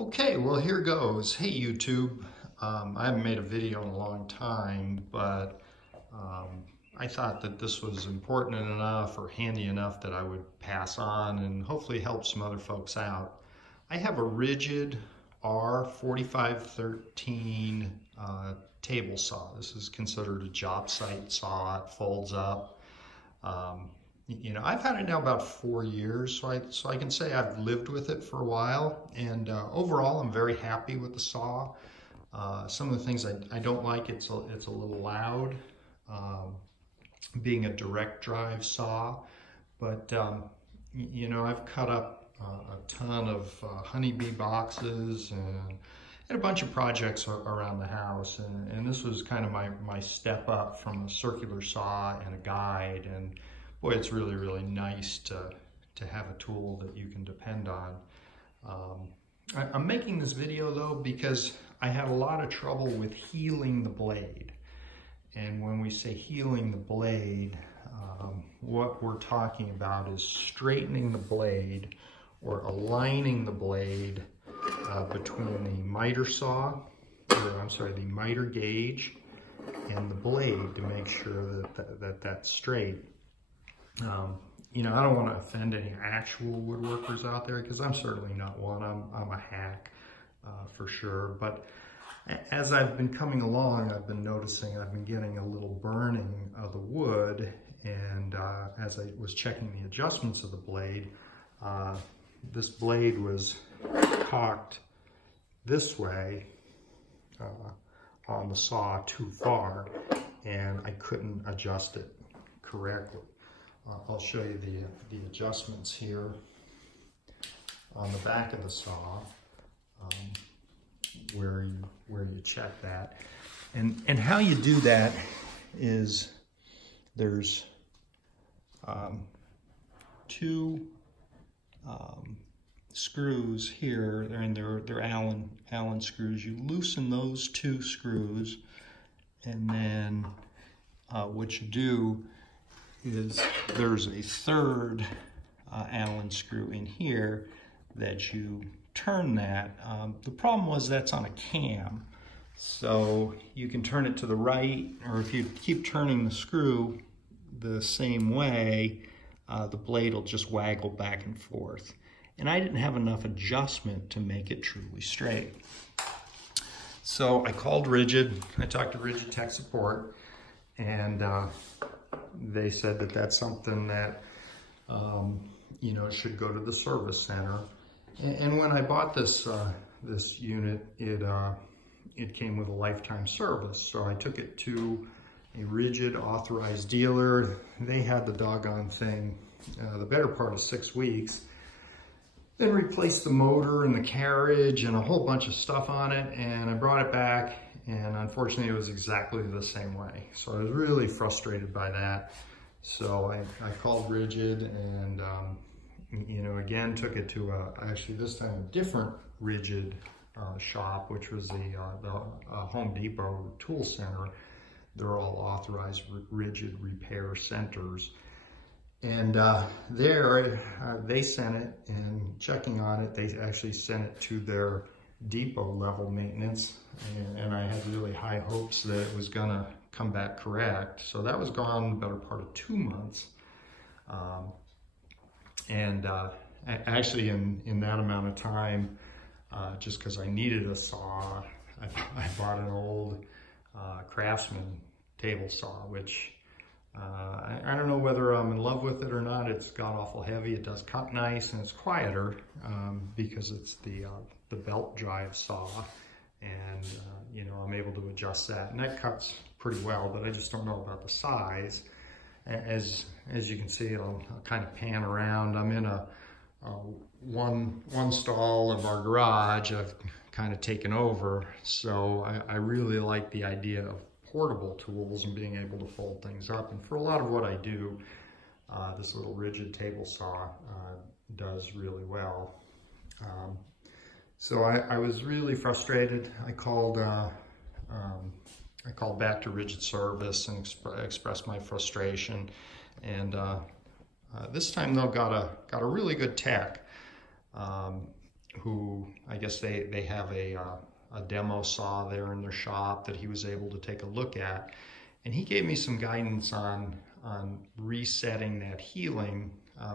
Okay, well here goes. Hey YouTube, I haven't made a video in a long time, but I thought that this was important enough or handy enough that I would pass on and hopefully help some other folks out. I have a rigid R4513 table saw. This is considered a job site saw. It folds up. You know, I've had it now about 4 years, so I can say I've lived with it for a while, and overall I'm very happy with the saw. Some of the things I don't like, it's a little loud, being a direct drive saw, but you know, I've cut up a ton of honeybee boxes and a bunch of projects around the house, and this was kind of my step up from a circular saw and a guide. And boy, it's really, really nice to have a tool that you can depend on. I'm making this video though because I had a lot of trouble with healing the blade. And when we say healing the blade, what we're talking about is straightening the blade or aligning the blade between the miter saw, or I'm sorry, the miter gauge and the blade to make sure that that's straight. You know, I don't want to offend any actual woodworkers out there because I'm certainly not one. I'm a hack for sure. But as I've been coming along, I've been noticing I've been getting a little burning of the wood. And as I was checking the adjustments of the blade, this blade was cocked this way on the saw too far, and I couldn't adjust it correctly. I'll show you the adjustments here on the back of the saw, where you check that, and how you do that is there's two screws here, and they're Allen screws. You loosen those two screws, and then what you do is there's a third Allen screw in here that you turn that. The problem was that's on a cam, so you can turn it to the right, or if you keep turning the screw the same way, the blade will just waggle back and forth. And I didn't have enough adjustment to make it truly straight. So I called Rigid. I talked to Rigid Tech Support, and they said that that's something that, you know, should go to the service center. And when I bought this this unit, it came with a lifetime service. So I took it to a Rigid authorized dealer. They had the doggone thing the better part of 6 weeks. Then replaced the motor and the carriage and a whole bunch of stuff on it, and I brought it back, and unfortunately it was exactly the same way. So I was really frustrated by that. So I called Rigid, and you know, again, took it to actually this time a different Rigid shop, which was the Home Depot tool center. They're all authorized Rigid repair centers. And there, they sent it, and checking on it, they actually sent it to their depot level maintenance, and I had really high hopes that it was gonna come back correct. So that was gone the better part of 2 months. Actually in that amount of time, just because I needed a saw, I bought an old Craftsman table saw, which I don't know whether I'm in love with it or not. It's god-awful heavy. It does cut nice, and it's quieter because it's the belt drive saw, and you know, I'm able to adjust that, and that cuts pretty well. But I just don't know about the size. As you can see, I'll kind of pan around. I'm in a one stall of our garage. I've kind of taken over, so I really like the idea of portable tools and being able to fold things up. And for a lot of what I do, this little Rigid table saw does really well. So I was really frustrated. I called back to Rigid service and expressed my frustration. And this time though, got a really good tech who I guess they have a demo saw there in their shop that he was able to take a look at. And he gave me some guidance on resetting that healing,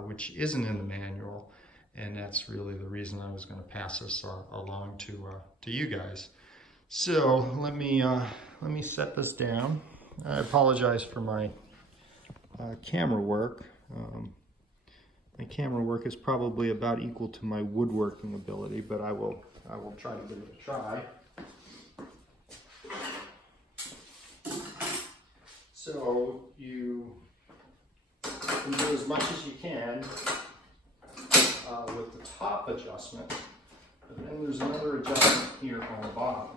which isn't in the manual. And that's really the reason I was going to pass this along to you guys. So let me set this down. I apologize for my camera work. My camera work is probably about equal to my woodworking ability, but I will try to give it a try. So you can do as much as you can with the top adjustment, but then there's another adjustment here on the bottom.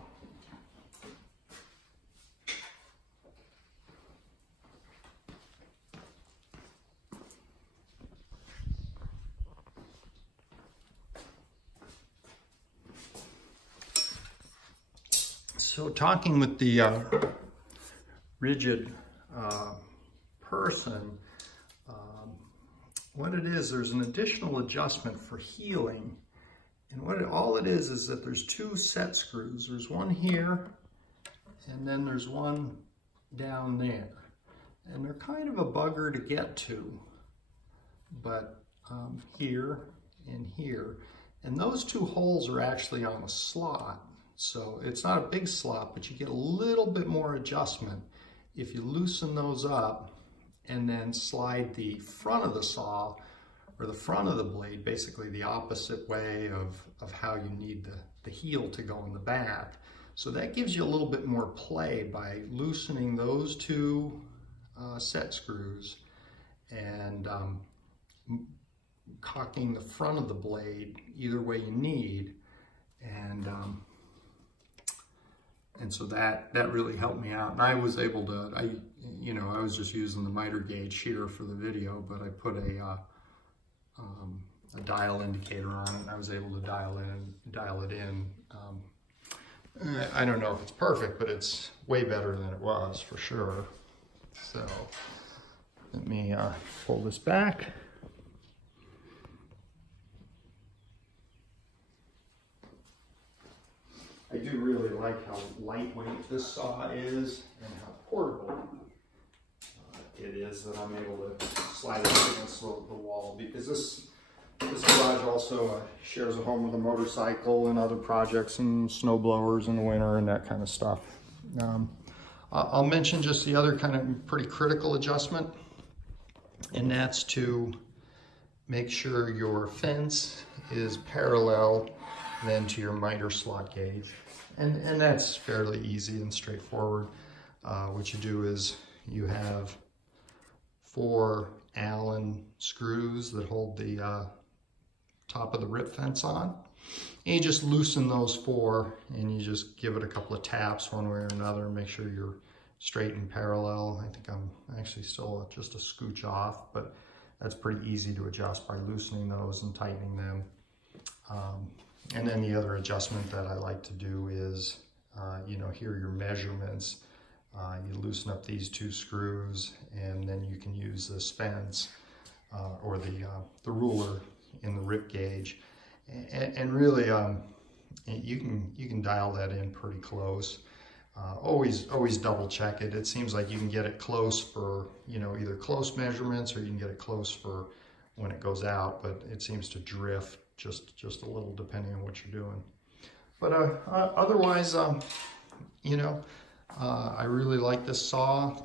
So talking with the rigid person, what it is, there's an additional adjustment for healing. And all it is that there's two set screws. There's one here, and then there's one down there. And they're kind of a bugger to get to, but here and here. And those two holes are actually on a slot. So it's not a big slot, but you get a little bit more adjustment if you loosen those up and then slide the front of the saw or the front of the blade, basically the opposite way of how you need the heel to go in the back. So that gives you a little bit more play by loosening those two set screws and cocking the front of the blade either way you need. And so that really helped me out. And I was able to, I was just using the miter gauge here for the video, but I put a dial indicator on it, and I was able to dial it in. I don't know if it's perfect, but it's way better than it was for sure. So let me pull this back. I do really like how lightweight this saw is and how portable it is, that I'm able to slide it against the wall, because this garage also shares a home with a motorcycle and other projects and snow blowers in the winter and that kind of stuff. I'll mention just the other kind of pretty critical adjustment, and that's to make sure your fence is parallel then to your miter slot gauge. And that's fairly easy and straightforward. What you do is you have 4 Allen screws that hold the top of the rip fence on. And you just loosen those 4 and you just give it a couple of taps one way or another and make sure you're straight and parallel. I think I'm actually still just a scooch off, but that's pretty easy to adjust by loosening those and tightening them. And then the other adjustment that I like to do is, here are your measurements. You loosen up these 2 screws, and then you can use this fence or the ruler in the rip gauge, and really you can dial that in pretty close. Always double check it. It seems like you can get it close for either close measurements, or you can get it close for when it goes out, but it seems to drift just a little depending on what you're doing. But otherwise, I really like this saw.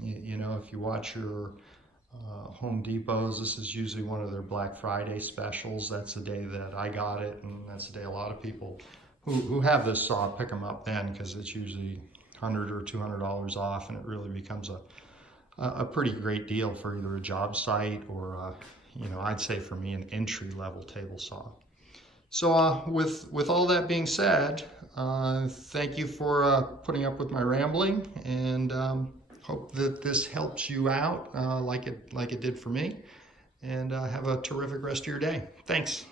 If you watch your Home Depots, this is usually one of their Black Friday specials. That's the day that I got it, and that's the day a lot of people who have this saw pick them up then, because it's usually $100 or $200 off, and it really becomes a pretty great deal for either a job site or I'd say for me an entry-level table saw. So with all that being said, thank you for putting up with my rambling, and hope that this helps you out like it did for me. And have a terrific rest of your day. Thanks.